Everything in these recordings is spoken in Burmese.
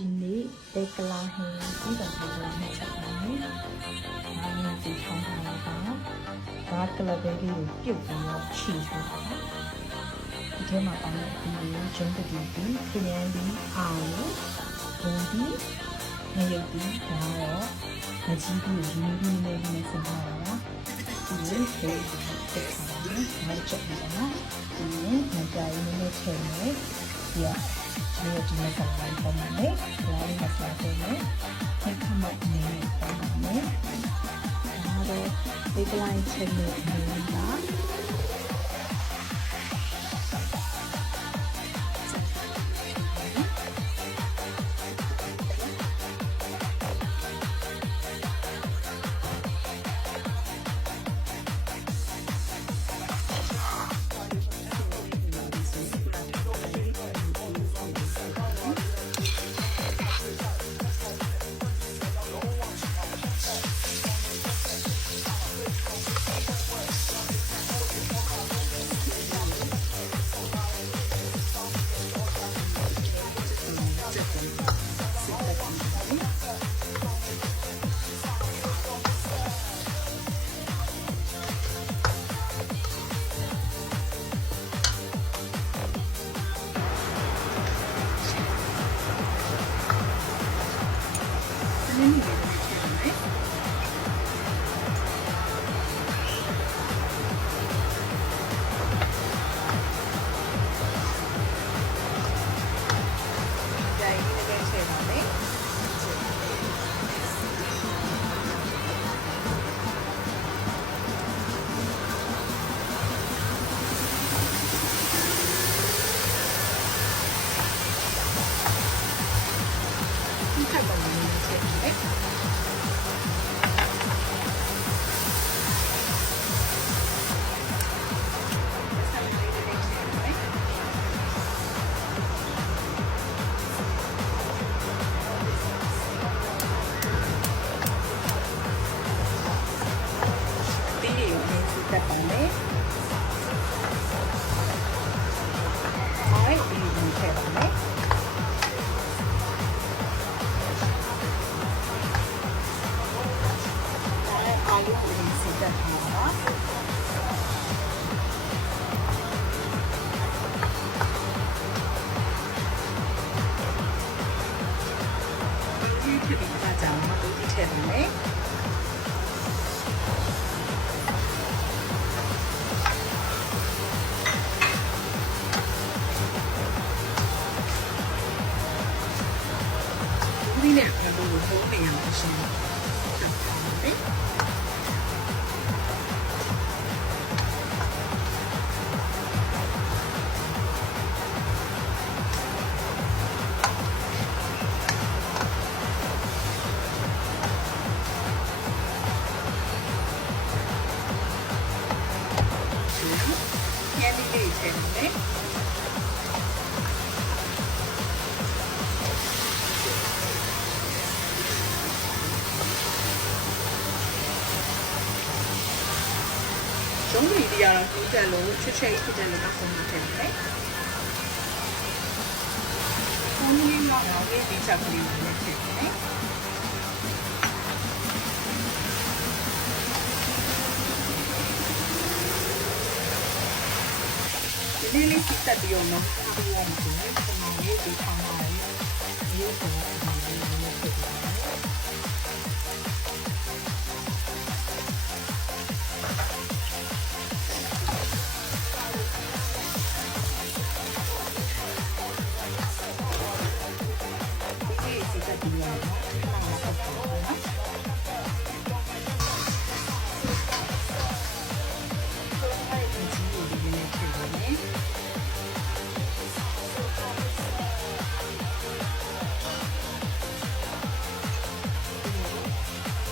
နေ့ဒေကလာဟင်းဒီတော့ဒေကလာဟင်းချက်ပါမယ်။အားလုံးဒီထောင်းထားတာကဘာကလဘဲလေးကိုပြုတ်ပြီးတော့ခြေထားတာပါ။ဒီထဲမှာပါတဲ့ဒီကျန်းတတိပြီးခရမ်းပြီးအောင်ဘုံပြီးငရုတ်ပြီးဒါတော့မကြီးပြီးရင်းပြီးနေနေစမ်းတာပါ။ဒီလိုဖြစ်တက်ထားတယ်။နောက်ချက်ပြီးတော့ဒီနေ့မကြိုင်နေနေချိန်နဲ့ဒီဒီမှာဆက်လိုက်ပါမယ်။ဒီလိုမဆက်တယ်။ဒီကမှနေပါမယ်။ဒါတော့ဒီကလိုက်ချက်လို့နေတာတက်ပါမယ်။အားဒီလိုထည့်ပါမယ်။အားလုံးကိုစီတက်ပါပါ။ဒီဖြစ်ပြီးသားကြောင့်မတူထည့်ပါမယ်။ဒီနေ့ကတော့ဘုံနေရအောင်ရှင်ဆက်ပါမယ်။ညနေလေးချိန်နဲ့中里的呀，你在楼去吃一次在楼那红的天嘞。红里嘛，然后给底下不离的天嘞。你哩是在不用呢？他不用不用，什么也得看嘛，有什么什么的，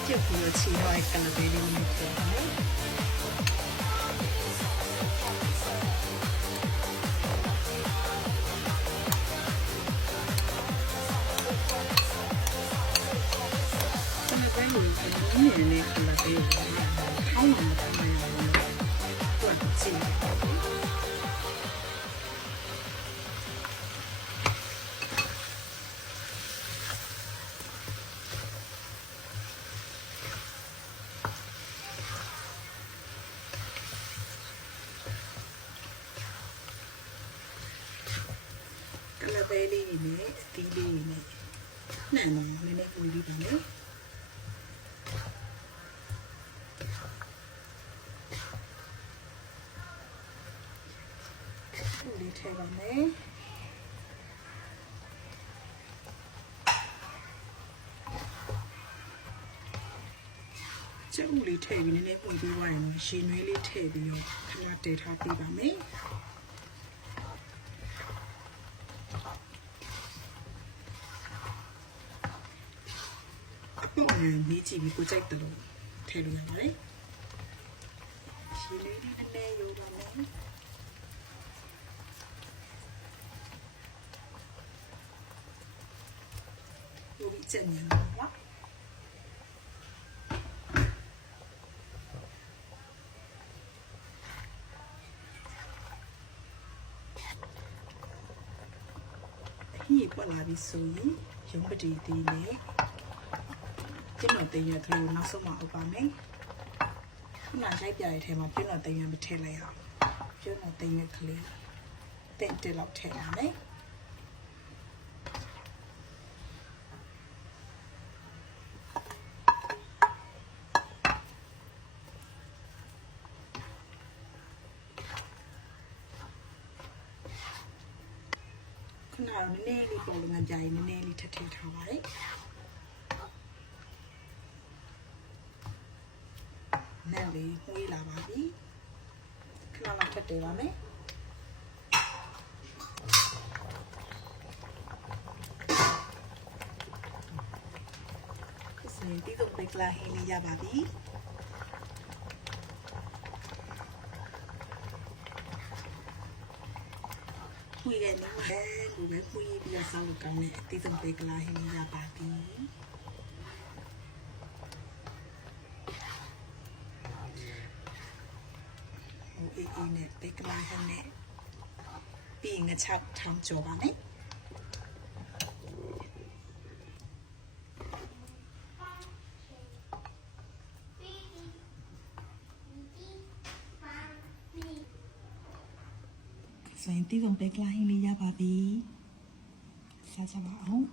就不要吃那个了，别的没吃。现在在有一个年的可能得有好难的没有断劲。နဲ့အသီးလေးနဲ့နှံတော့နည်းနည်းမွေးပြီးပါမယ်ဥလေးထည့်ပါမယ်ကျဥလေးထည့်ပြီးနည်းနည်းပွင့်ပြီးသွားရင်တော့ရေနွေးလေးထည့်ပြီးတော့ခဏတည်ထားပေးပါမယ်မြည်ကြည့်ပြီးကိုကြိုက်တယ်လို့ထည့်လို့ရပါတယ်ရေလေးနည်းနည်းယူပါမယ်ယူပြီးကြက်ညံပါညပွက်လာပြီဆိုရင်ရုံးပတိသေးနဲ့ကျင်းတော်တင်ရကလေးကိုနောက်ဆုံးမှအုပ်ပါမယ်ခုနရိုက်ပြရတဲ့ထဲမှာကျင်းတော်တင်ရမထည့်လိုက်အောင်ကျင်းတော်တင်ရကလေးတက်လောက်ထည့်ပါမယ်ခုနကနည်းနည်းလေးပေါ်လို့ငါကြိုင်နည်းနည်းလေးထည့်ထားပါတယ်နဲ့လေးဝေးလာပါပြီခဏလောက်ထည့်တယ်ပါမယ်ဒီတီးတော့ပိတ်လာဟင်းလေးရပါပြီခွေးရဲ့နည်းကိုပဲခွေးပြီးတော့ဆောက်လို့ကောင်းတဲ့အတီးတော့ပိတ်လာဟင်းလေးရပါပြီအေးနဲ့ပိတ်လာဟင်းနဲ့ပြီးငါချက်ထောင်းကြောပါမယ်ဆိုရင်တီးဆုံးပိတ်လာဟင်းလေးရပါပြီစားကြပါအောင်